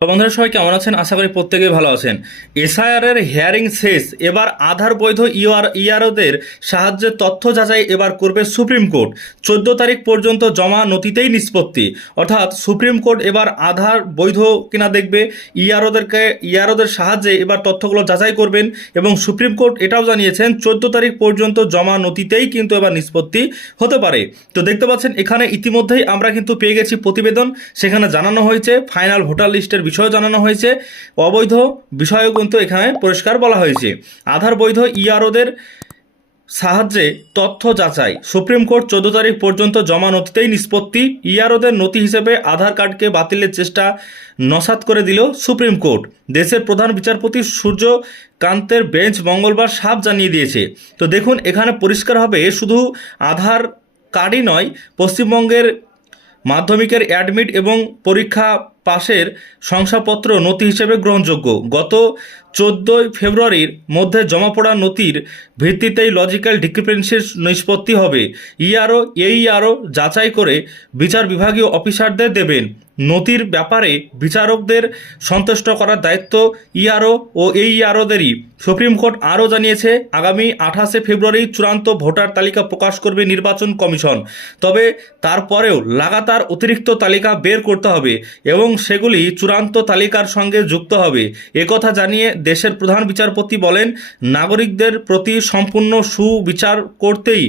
তো বন্ধুরা সবাই কেমন আছেন? আশা করি প্রত্যেকেই ভালো আছেন। এসআইআর এর হিয়ারিং শেষ, এবার আধার বৈধ ইআরওদের সাহায্যে তথ্য যাচাই এবার করবে সুপ্রিম কোর্ট। 14 তারিখ পর্যন্ত জমা নথিতেই নিষ্পত্তি, অর্থাৎ সুপ্রিম কোর্ট এবার আধার বৈধ কিনা দেখবে, ইআরওদের সাহায্যে এবার তথ্যগুলো যাচাই করবেন। এবং সুপ্রিম কোর্ট এটাও জানিয়েছেন 14 তারিখ পর্যন্ত জমা নথিতেই কিন্তু এবার নিষ্পত্তি হতে পারে। তো দেখতে পাচ্ছেন এখানে ইতিমধ্যেই আমরা কিন্তু পেয়ে গেছি প্রতিবেদন, সেখানে জানানো হয়েছে ফাইনাল ভোটার লিস্টের বিষয় জানানো হয়েছে, অবৈধ বিষয়ও কিন্তু এখানে পরিষ্কার বলা হয়েছে। আধার বৈধ ইআরওদের সাহায্যে তথ্য যাচাই, সুপ্রিম কোর্ট 14 তারিখ পর্যন্ত জমা নথিতেই নিষ্পত্তি। ইআরওদের নথি হিসেবে আধার কার্ডকে বাতিলের চেষ্টা নস্যাৎ করে দিল সুপ্রিম কোর্ট। দেশের প্রধান বিচারপতি সূর্যকান্তের বেঞ্চ মঙ্গলবার সাফ জানিয়ে দিয়েছে। তো দেখুন এখানে পরিষ্কার হবে, শুধু আধার কার্ডই নয়, পশ্চিমবঙ্গের মাধ্যমিকের অ্যাডমিট এবং পরীক্ষা পাশের শংসাপত্র নথি হিসেবে গ্রহণযোগ্য। গত 14 ফেব্রুয়ারির মধ্যে জমা পড়া নথির ভিত্তিতেই লজিক্যাল ডিসক্রিপেন্সির নিষ্পত্তি হবে। ইআরও যাচাই করে বিচার বিভাগীয় অফিসারদের দেবেন। নথির ব্যাপারে বিচারকদের সন্তুষ্ট করার দায়িত্ব ইআরও ও ইআরওদেরই। সুপ্রিম কোর্ট আরও জানিয়েছে আগামী 28 ফেব্রুয়ারি চূড়ান্ত ভোটার তালিকা প্রকাশ করবে নির্বাচন কমিশন। তবে তারপরেও লাগাতার অতিরিক্ত তালিকা বের করতে হবে এবং সেগুলি চূড়ান্ত তালিকার সঙ্গে যুক্ত হবে, একথা জানিয়ে দেশের প্রধান বিচারপতি বলেন, নাগরিকদের প্রতি সম্পূর্ণ সুবিচার করতেই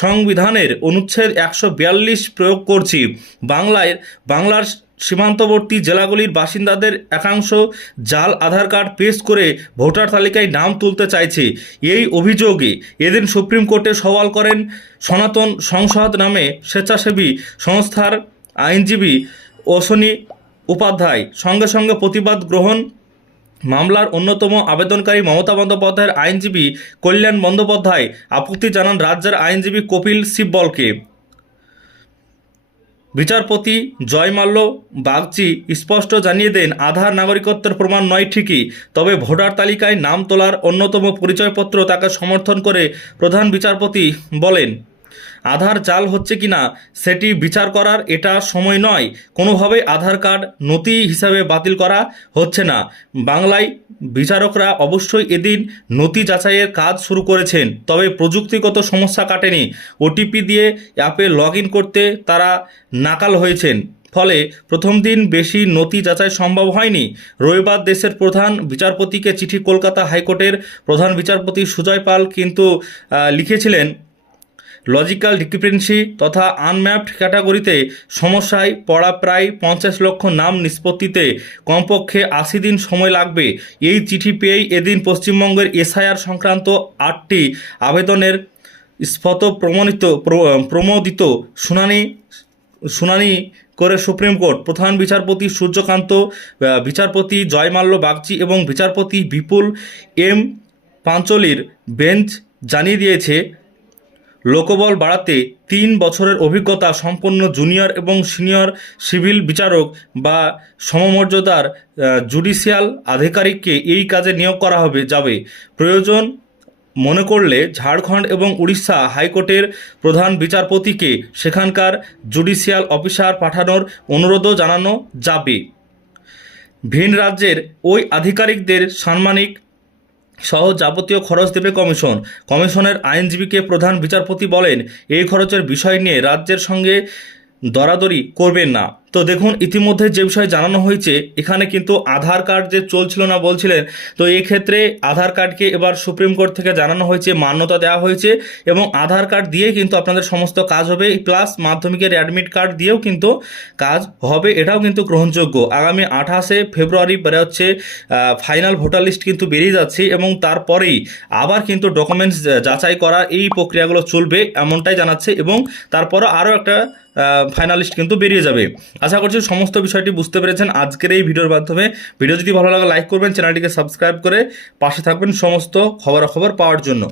সংবিধানের অনুচ্ছেদ 142 প্রয়োগ করছি। বাংলার সীমান্তবর্তী জেলাগুলির বাসিন্দাদের একাংশ জাল আধার কার্ড পেশ করে ভোটার তালিকায় নাম তুলতে চাইছে। এই অভিযোগে এদিন সুপ্রিম কোর্টে সওয়াল করেন সনাতন সংসদ নামে স্বেচ্ছাসেবী সংস্থার আইনজীবী অশ্বিনী উপাধ্যায়। সঙ্গে সঙ্গে প্রতিবাদ গ্রহণ মামলার অন্যতম আবেদনকারী মমতা বন্দ্যোপাধ্যায়ের আইনজীবী কল্যাণ বন্দ্যোপাধ্যায় আপত্তি জানান রাজ্যের আইনজীবী কপিল সিব্বলকে। বিচারপতি জয়মাল্য বাগচি স্পষ্ট জানিয়ে দেন, আধার নাগরিকত্বের প্রমাণ নয় ঠিকই, তবে ভোটার তালিকায় নাম তোলার অন্যতম পরিচয়পত্র তাকে সমর্থন করে প্রধান বিচারপতি বলেন, আধার জাল হচ্ছে কিনা সেটি বিচার করার এটা সময় নয়। কোনোভাবেই আধার কার্ড নথি হিসাবে বাতিল করা হচ্ছে না। বাংলায় বিচারকরা অবশ্যই এদিন নথি যাচাইয়ের কাজ শুরু করেছেন, তবে প্রযুক্তিগত সমস্যা কাটেনি। ওটিপি দিয়ে অ্যাপে লগ ইন করতে তারা নাকাল হয়েছেন, ফলে প্রথম দিন বেশি নথি যাচাই সম্ভব হয়নি। রবিবার দেশের প্রধান বিচারপতিকে চিঠি কলকাতা হাইকোর্টের প্রধান বিচারপতি সুজয় পাল কিন্তু লিখেছিলেন, লজিক্যাল ডিসক্রিপেন্সি তথা আনম্যাপড ক্যাটাগরিতে সমস্যায় পড়া প্রায় 50 লক্ষ নাম নিষ্পত্তিতে কমপক্ষে 80 দিন সময় লাগবে। এই চিঠি পেয়েই এদিন পশ্চিমবঙ্গের এসআইআর সংক্রান্ত 8টি আবেদনের স্ফত প্রমোদিত শুনানি করে সুপ্রিম কোর্ট। প্রধান বিচারপতি সূর্যকান্ত, বিচারপতি জয়মাল্য বাগচি এবং বিচারপতি বিপুল এম পাঞ্চলির বেঞ্চ জানিয়ে দিয়েছে, লোকবল বাড়াতে 3 বছরের অভিজ্ঞতা সম্পন্ন জুনিয়র এবং সিনিয়র সিভিল বিচারক বা সমমর্যাদার জুডিশিয়াল আধিকারিককে এই কাজে নিয়োগ করা যাবে। প্রয়োজন মনে করলে ঝাড়খণ্ড এবং উড়িষ্যা হাইকোর্টের প্রধান বিচারপতিকে সেখানকার জুডিশিয়াল অফিসার পাঠানোর অনুরোধও জানানো যাবে। ভিন রাজ্যের ওই আধিকারিকদের সাম্মানিক সহ যাবতীয় খরচ দেবে কমিশন। কমিশনের আইনজীবীকে প্রধান বিচারপতি বলেন, এই খরচের বিষয় নিয়ে রাজ্যের সঙ্গে দরাদরি করবেন না। তো দেখুন ইতিমধ্যে যে বিষয় জানানো হয়েছে, এখানে কিন্তু আধার কার্ড যে চলছিল না বলছিলেন, তো এই ক্ষেত্রে আধার কার্ডকে এবার সুপ্রিম কোর্ট থেকে জানানো হয়েছে, মান্যতা দেওয়া হয়েছে এবং আধার কার্ড দিয়ে কিন্তু আপনাদের সমস্ত কাজ হবে, প্লাস মাধ্যমিকের অ্যাডমিট কার্ড দিয়েও কিন্তু কাজ হবে, এটাও কিন্তু গ্রহণযোগ্য। আগামী 28 ফেব্রুয়ারি হচ্ছে ফাইনাল ভোটার লিস্ট কিন্তু বেরিয়ে যাচ্ছে এবং তারপরেই আবার কিন্তু ডকুমেন্টস যাচাই করা এই প্রক্রিয়াগুলো চলবে এমনটাই জানাচ্ছে এবং তারপরে আরও একটা ফাইনালিস্ট কিন্তু বেরিয়ে যাবে। আশা করছি সমস্ত বিষয়টি বুঝতে পেরেছেন আজকের এই ভিডিওর মাধ্যমে। ভিডিও যদি ভালো লাগে লাইক করবেন, চ্যানেলটিকে সাবস্ক্রাইব করে পাশে থাকবেন সমস্ত খবরাখবর পাওয়ার জন্য।